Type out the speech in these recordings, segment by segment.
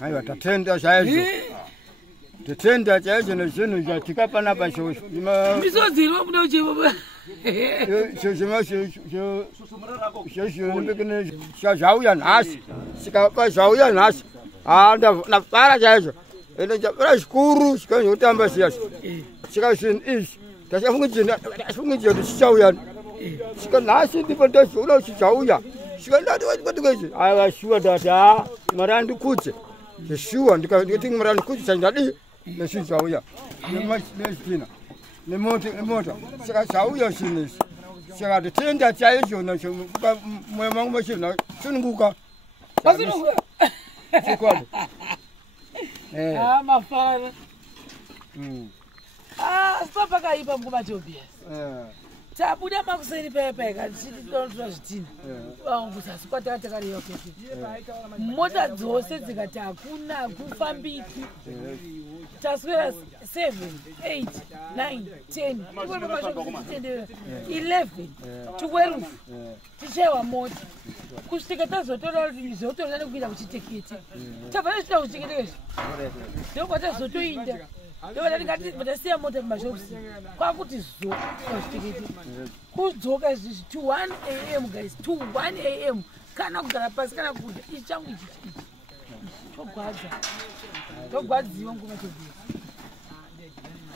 Aiwa tatenda chaizvo. Tatenda chaizvo nezvinhu zvatikapana pasho. Misodzirwa muda uchebo. Zvauya nhasi. Sikapa zvauya nhasi. Ndapara chaizvo. Ende chapara zvikuru chikazotamba siyasi. Chikazvinhu izvi. Ndachafungidzira kuti chichauya. Chikanhasi ndipo ndazoona kuti chichauya. Chikandati kwati aiwa shuwa data marandi kutse. Shuwa ndikati marandi kutse chandadi nesichauya. Nemachina. Nemota. Chikachauya chinisi. Chakati tenda chaizvo nacho moyo wangu machina sununguka. Asununguka. Chikwadi. Mafara. Stop akaipa mkuma Tobias. Tabuda makuseni pepe kachititotora zvitina. Wangusa kwata takariyo kete. Mota dzose dzikati hakuna kufambiki. Taswera 7, 8, 9, 10. 11, 12. Tichewa mota. Kusvika tazotora rizotora nekuita kuchitekete. Tabva zvita kuchitekete. Ndoko tazotoinda. Ndakasiya mota mumashopsi kwakuti zo kuzvitekete kudzoka izvi to 1 AM guys, to 1 AM kana kugara pasi kana kudya ichangu ichi togwadziwa nguva tobvisa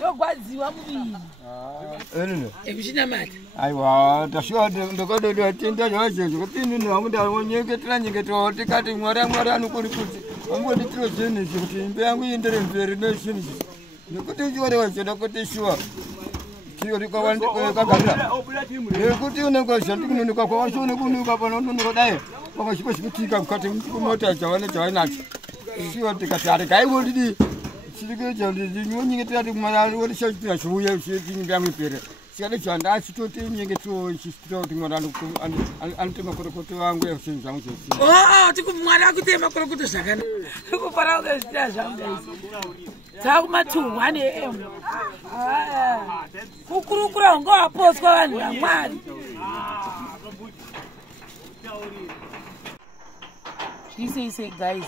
togwadziwa muviri ekuchinamata aiwa tashuwa ndakadotenda zvazvo kuti hangu ndanyengetera tikati mwari anokuri kuti angonditiro zvinhu izvi kuti imba yangu iendere mberi nezvinhu izvi nekuti chiwarewachoda kuti shuwa chiorikagarira nekuti unengazvatikunonoka kwavashone kunoka panononoka dai kwavashipa chikutika mukati mota chavanacho shuwa tikati harikaiwodidi chirikechandinonyengetera timarariwodisachipira chiuya chinyimba yangu ipere chikade chandachitoti nyengetero chitoti mwari anotema korokoto wangu yazvinhu zvangu zvose tikumwari akutema korokoto zvakanaka kupara ukazvitira zvangu dzakuma to 1 AM kukurukura unga waposwa vanhu vamwari zviseise guys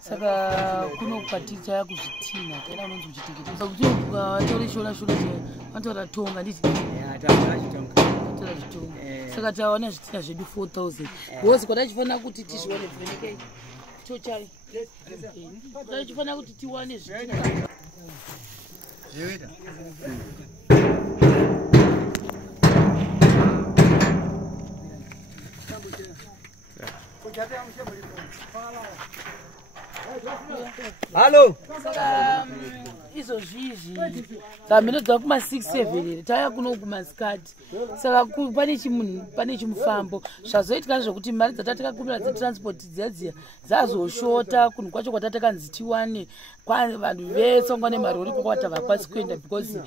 saka kuno kwaticha yakuzvitina taida unonzi kuchiteketesa kuti ukavatore shona vanotaura tonga nditi tora zvitonga saka tawana zvitina zvedu 4000 bosi kwatachifanira kuti tizvione bvenekei chochai tachifanira kuti tiwane zvitina Halo. Izozvizvi kaminodza kuma 6-7 taya kuno kumasikati saka pane chimufambo zvazoitika zvokuti mari dzatakakumira dzetransport dziya dzazoshota kunhu kwacho kwatatakanzi tiwane vanhu vetsonga nemarori kwakwata vakwasi kuenda because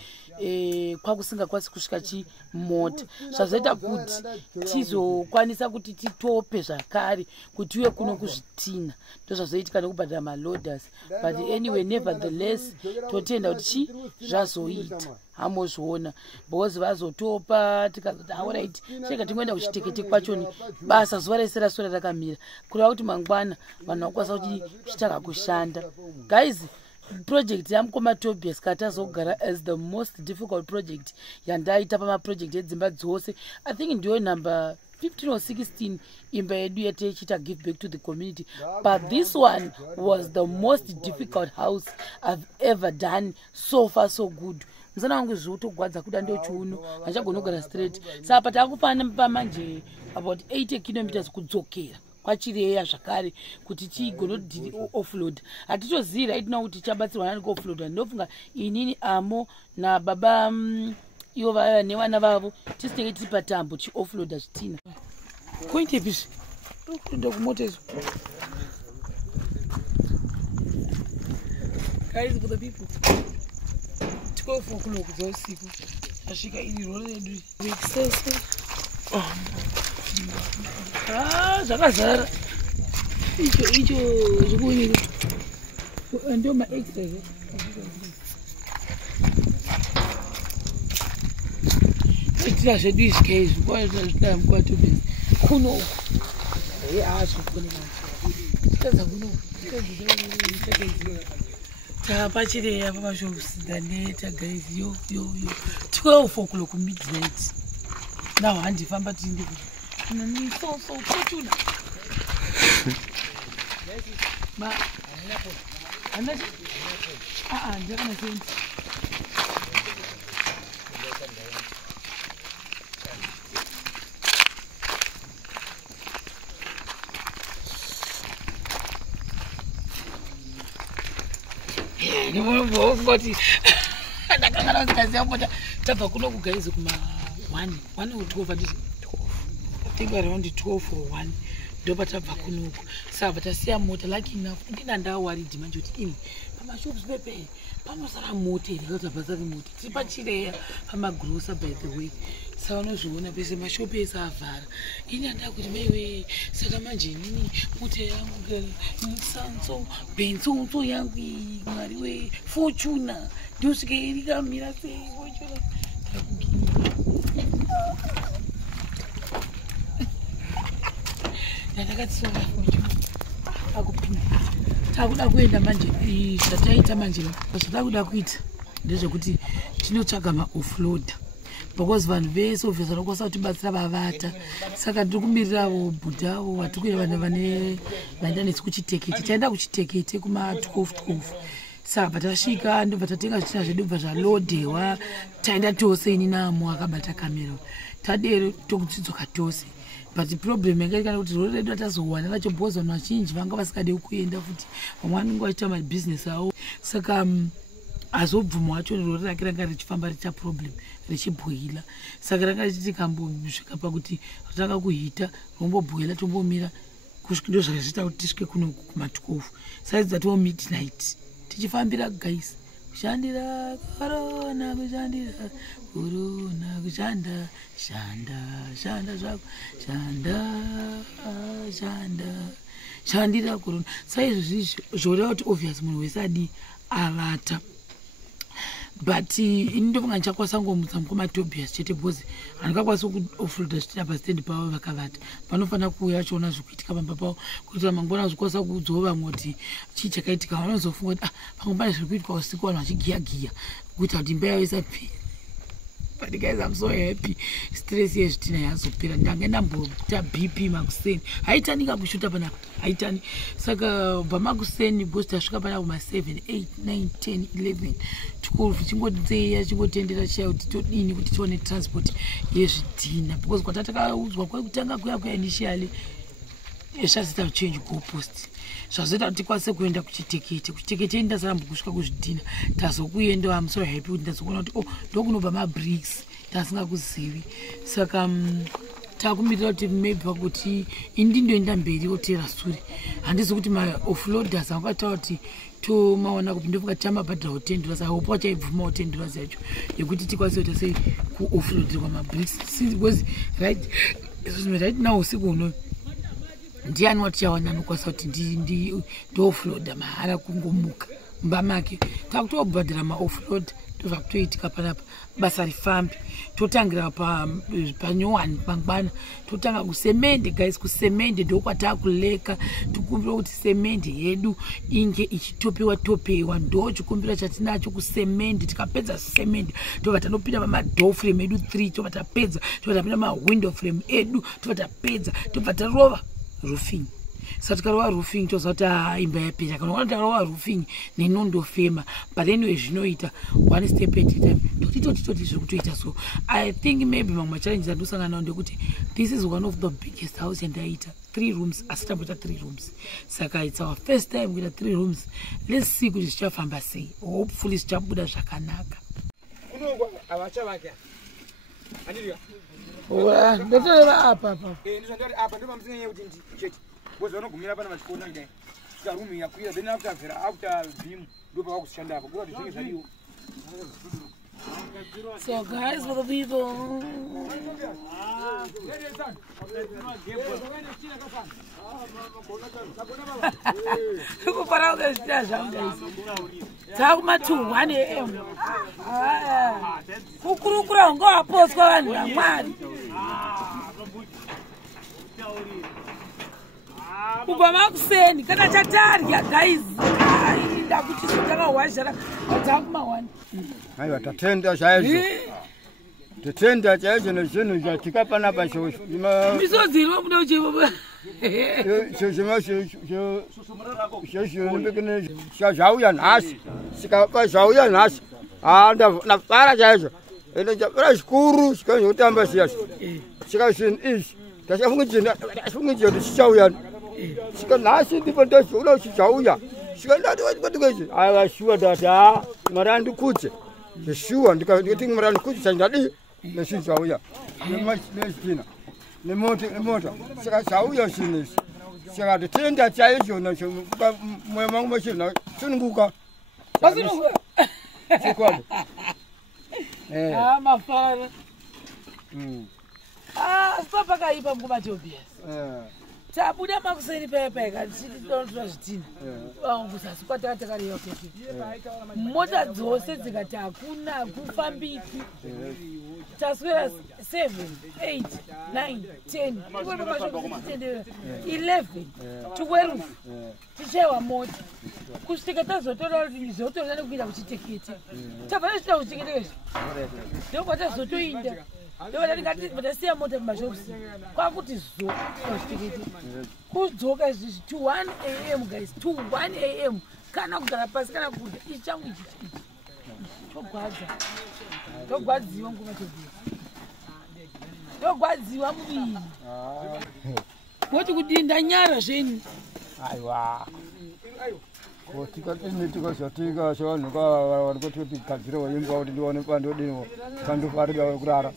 kwakusingakwasi kusvika chimota zvazoita kuti tizokwanisa kuti titope zvakare kuti uye kuno kuzvitina ndozvazoitika nekubhadhira maloaders but anyway nevertheless totenda kuti zvazoita hamozviona because vazotopa tikazoti alright chega tingoenda kuchitekete kwachoni basa zuva rese rasora rakamira kureva kuti mangwana vanhu vakwanisa kuti chitaka kushanda guys. Project yamukoma Tobias katazogara as the most difficult project yandaita pamaproject edzimba dzose. I think ndiyo number 15 or 16 imba yedu yatechita give back to the community, but this one was the most difficult house I've ever done. So far so good. Mzana wangu zvotogwadza kuda ndio chiuno achagonogara straight saka takupana pamanje about 80 kilometers kudzokera kwachireya zvakare kuti tigonodhi offload. Hatitozivi right now kuti chabatsirwa nani offload. Ndofunga inini amo na baba ivo vaya nevana vavo tisitenge tiri patambo chi offload zvitina kuite bizvi ndokuenda kumota izvo. Guys, for the people 12 o'clock dzausiku asvika iri rori redu rekusese zvakazara icho zvikuoneka ndio maextras itira zvedu izvi kaizvi kwaita mukwato bezi kuno zvikuoneka tikaza kuno Tapachireya pamashopusidaneta guys yo 12 o'clock midnight now handifamba tindi kuti unani so fortuna ma anachi ndakana sense ngoti ndakangana ndikaziya kuti tabva kuno kugaizi kuma 1 or 12 anditi 12 I think around 12 or 1 ndoba tabva kunoku saka tasiya mota lucky enough ndina ndawaridi manje kuti ini pamashops pepe panosara mota iri kuti bhasari mota tiri pachireya pamagrosa by the way saka unozviona pese mashopu ese avhara ini handaa kuti maiwe saka manje inini mota yangu musanso benzonzo yangu iyi mwari we fortuna ndosvika irikamira sei fortuna ndakatisoa fortuna akupinda takuda kuenda manje zvataita manje zvatakuda kuita ndezvekuti tinotsvaga maoffloader because vanhu vese obviously vanokwanisa kutibatsira vavata saka ndiri kumirirawo bhudhavo watikuita vanhu vaenda nesu kuchitekete taenda kuchitekete kuma 12 saka patasvika ndobva tatenga zvitina zvedu bva zvalodhewa taenda tose ini namo akabata kamera tadero tokudzidzoka tose but problem yakaikana kuti rori redu ratazowana racho because vanhu vazhinji vanga vasikade kuenda futi vamwe vanenge vachiita mabhizinesi avo saka azobvuma wacho rori rake ranga richifamba richa problem richibhoila saka ranga richiti kambosvika pakuti ratanga kuhita rombobhoila tombomira kusvikiro zvakaita kuti tisvike kuno kuma 12 saizi dzatiwo midnight tichifambira guys kushandira korona kushandira korona kushanda shanda zvako shandira korona saizvozvi zvoreva kuti obvious munhu wese adi avata but ini ndofunga ndichakwasangomutsa mukomatobias chete bhozi handingakwanisa kuofloda zvitina pastendi pavo vakavata vanofanira kuuya vachiona zvikuitika pamba pavo kuitira mangwana zvikwanisa kuudzawo vamwe kuti chii chakaitika vanozofunga kuti pamwe pane zviri kuitika usiku vanhu vachigiyagiya kuita kuti imba yavo isapera. But guys, I'm so happy. Stress yezvitina yazopera ndange ndambota BP makuseni haitani kakushuta pana haitani saka bamakuseni because tasvika pana kuma 7 8 9 10 11 12 chingodzeya chingotendera chaya kuti todini kuti tione transport yezvidhina because kwatatakauzwa kwekutanga kuya initially yeshasita change goalpost zvazoita kuti tikwanise kuenda kuchitekete ndasaramba kusvika kuzvidhina tazokuenda I'm so happy kuti ndazokuona kuti ndokunobva mabricks tasingakuzivi saka takumirira kuti maybe pakuti ini ndoenda mberi otera sure handizi kuti maoffloaders vakataura kuti tomaona kuti ndofunga tamabhadhira utendura saka upo wachaibvuma utendura zacho yekuti tikwanise kuita sei kuoffloadirwa mabricks because right now usiku uno ndiani watichawana anokwanisa kuti ndooffloada mahara kungomuka mumba make takutobhadhira maoffload tobva kutoitika panapa basa rifambi totangira panyowani mangwana totanga kusemende guys kusemende ndokwatakuleka tikumbira kuti semende yedu inge ichitopewa ndo chikumbira chatinacho kusemende tikapedza semende tobva tanopinda pamadoor frame edu 3 tobva tapedza tobva tapinda mawindow frame edu tobva tapedza tobva tarova roofing saka tikarova roofing toziva kuti imba yapera kana kana tarova roofing nenondofema but anyway zvinoita one step at a time toti zviri kutoita so I think maybe mamwe machallenges andosangana nawo ndekuti this is one of the biggest house yandaita 3 rooms asi tamboita 3 rooms saka it's our first time kuita 3 rooms let's see kuti zvichafamba sei hopefully zvichabuda zvakanaka ndotoreva apa because vanogumira pana vachikona kudai tikarumu yakwira then after beam ndo pavakushanda apo kuti zvinge zvadiwa. So guys, for the people kupara ukazvita zvangu guys dzakuma 1 AM kukurukura unga waposwa vanhu vamwari kubva makuseni kana chatarya guys ndakuti sotakawazhara takumawani aiwa tatenda chaizvo tatenda chaizvo nezvinhu zvatika panapa misodzirwa muda uchivo zvauya nhasi sikapa zvauya nhasi ndapara chaizvo ende chapara zvikuru chikanzotamba siyasi sika zvinhu izvi ndachafungidzira kuti chichauya sika nhasi ndipo ndozoona kuti chichauya sika ndatikwatikwezi aiwa ndati mwari andikudze shuwa ndikati mwari andikudze chandadii nezvinhu zvauya nezvitina nemota saka zvauya zvinhu izvi saka nditenda chaizvo nazvo mwoyo mangu machina sununguka chikwadi mafara sipapakaipa mkumatobias tabuda makuseni payapayaka tichitotora zvitina kuzasi kwatakatakareyo kete mota dzose dzikati hakuna kufambiki taswera 7 8 9 10 tikwepapashotitendera 11 12 tichewa mota kusvika tazotora kuti ndizotora nekuinda kuchitekete tabva tachita kuchiteketekezvo ndokwatazotoinda ndovatasiya mota mumashopsi kwakuti zo kuchitekete kudzoka izvizvi to 1 am guys to 1 am kana kugara pasi kana kudya ichi changu ichi togwadziwa nguvatobhesi togwadziwa muviri woti kudinda nyara zvenyu aiwa tikazotika sevanhu varikutigadzirawo imba kuti ndione pandodiniwo kandoparida kurara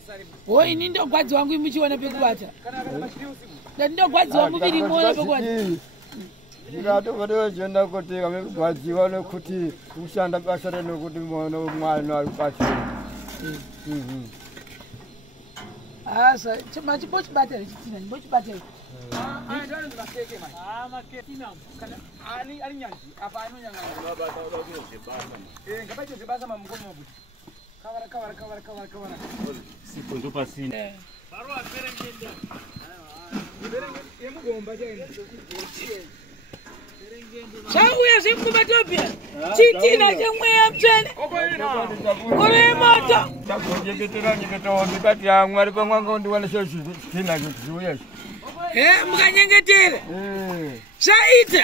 ini ndogwadziwa wangu imuchiona pekubata ndati ndogwadziwa muviri imoona pekubata ndikatovatozenda kuti kamegwadziwa nekuti kushanda basa renokuti mwana aripachiona asa machibochibata rechitina ndibochibata chauya zvemkumatobia chitina chemweya mutsvene kuremoto ndakunyengetera ndikati mwari pamwanga ndiwane chitina chiuya mukanyengetera zvaita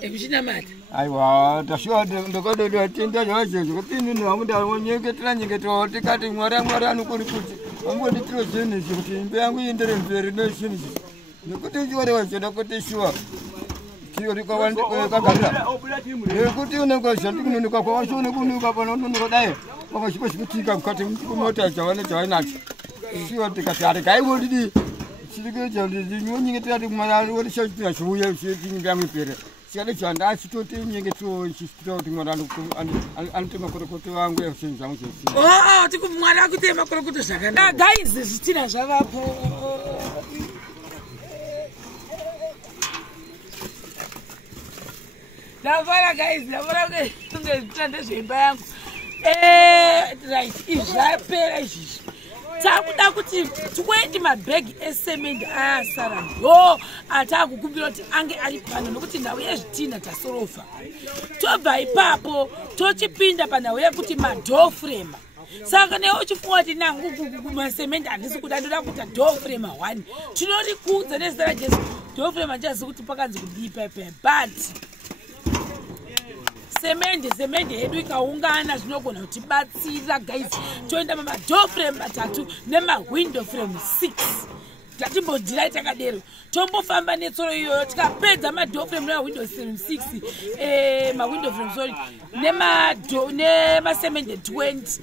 ekuchinamata aiwa tashuwa ndakadotenda zvazvezvo kupindini vangu ndaonyengetera tikati mwari anokoni kuti vambonditiro zvinhu izvi kuti imba yangu iendere mberi nezvinhu izvi nekuti chivarevazvoda kuti shuwa kagarira nekuti unengazvandikunonoka kwavashoone kunuka panononoka dai vakasvipa zvikutika mukati kumota dzavainadzo shuwa tikati harikaiwodidi chirikuita ndinonyengetera kuti mwari ariwodishachitina chiuya chinyimba yangu ipere sikade chandachitoti nyengetero chiita kuti mwari anotema korokoto vangu ezvinhu zvangu zvesi tiko mwari akutema korokoto zvakanaka gaizi zvitina zvavapo ndavara guys ndavara kunge zvitanda zveimba yangu right izvi zvapera izvizvi takuda kuti 20 mabhegi esemende ayasara ndo atakukumbira kuti ange ari pano nokuti nhau yezvitina tasorofa tobva ipapo tochipinda panhau yekuti madhofrema saka newe uchifunga kuti nangu masemende handisi kuda ndoda kuita dhofrema 1 tinorikudza nezita rajesu dhofrema ndichazi kuti pakanzi kudii paipai but semende yedu ikaungana zvinogona kutibatsira guys toenda mamadhoframe 3 nemawindow frame 6 tatimbodhira takadero tombofamba netsoro iyoyo tikapedza madhoframe nemawindow frame 6 mawindow frame sorry nemasemende 20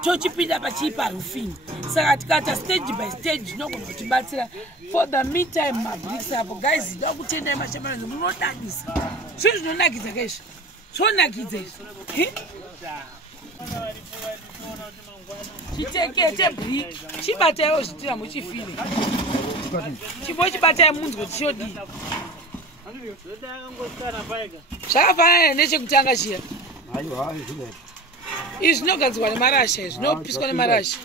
tochipinda pachiipa roofing saka tikata stage by stage zvinogona kutibatsira for the meantime mabricks apo guys ida kutendai mashamananzi munodadisa zvinhu zvinonakidza kaizvo zvonakidza izvi chitekete brick chibataiwo zvitina muchifire chibochibatai munzwe tichodii zvakafanana nechekutanga chiya izvi zvinogadzirwa nemarasha izvi zvinopiswa nemarasha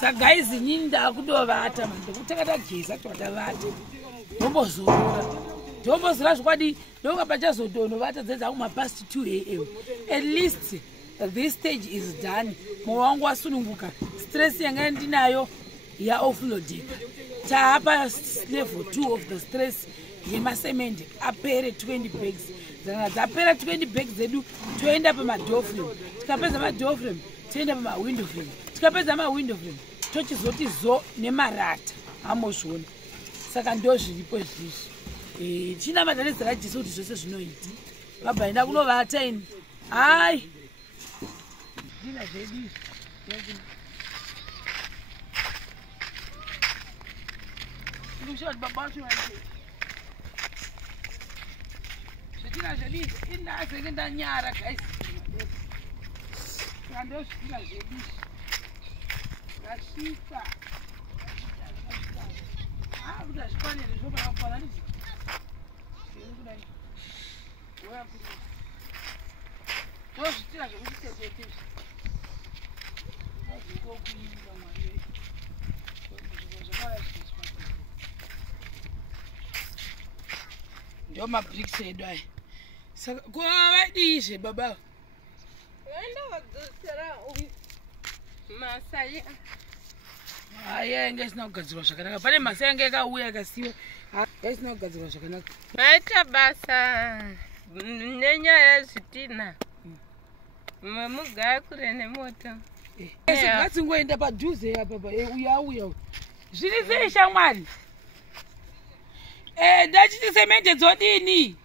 Saka guys inini ndakudovata ndokutanga tageza twadavata ndombozorora ndombozora zvikwadi ndonga pachazotonovata dzedza kuma past 2 am. At least this stage is done. Moyo wangu wasununguka, stress yanga ndinayo ya offloadika. Taapa level 2 of the stress yemasemende apere 20 bags. Dzapera 20 bags zedu toenda pama-door frame. Tikapedza ma-door frame toenda pama-window frame. Tikapedza ma-window frame tochizoti zo nemarata amozvona. Saka ndo zviripo izvizvi. China madhanedzera Jesu kuti zvose zvinoita. Baba enda kunovata ini. Hai. Dina zvedu. Ndikushoti baba wacho wanje. Zvedina zvedu inazenge ndanyara guys. Ndo zvedina zvedu. Rashipa. Kuda zvipanere zvobakakwana ndizvo. Kudai. Woya kuti. Tozvitira zvekuti tetete. Ndo mabricks edu aya. Saka kuvaidizve baba. Wenda wadzosera masaya. Aya inge isina kugadzirwa zvakanaka. Pane masa yange yakauya yakasiwa. Isina kugadzirwa zvakanaka. Maita basa nenyaya yezvitina. Mugaya kure nemoto. Ngatsingoenda padhuze apa uya. Zviri sei shamwari? Ndachiti semende dzodini?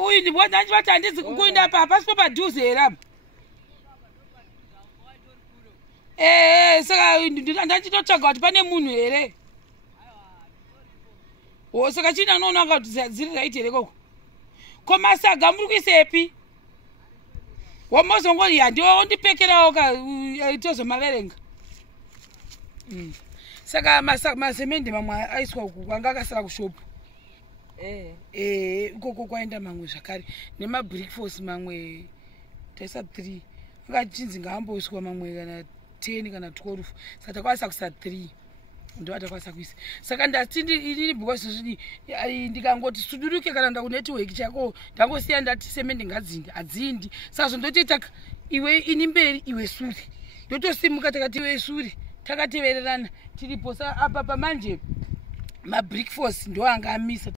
Uyu ndibona ndachivati handizi kukuenda apa hapasi padhuze here apa. Saka ndachitotsvaga kuti pane munhu here. Saka china noonanga kuti dziri right here koko. Komasaga muri kuisepi? Wamozongoti handiwo ndipekerawo tozomaverenga. Saka masemende mamwe aiswa uku anga akasara kushopu. Ukoko kwaenda mamwe zvakare nemabrick force mamwe taisa 3 ngachinzi ngaamboiswa mamwe kana 10 kana 12 saka takwanisa kuisa 3 ndo atakwanisa kuisa. Saka ndati ini because zvidi ndikangoti suduruke kana nda kunetwork chako ndangosiya ndati semende ngadzindi adzindi saka zvondotoita iwe ini mberi iwe suri ndotosimuka takati iwe suri takatevererana tiripo apa pamanje mabrick force ndo anga amisa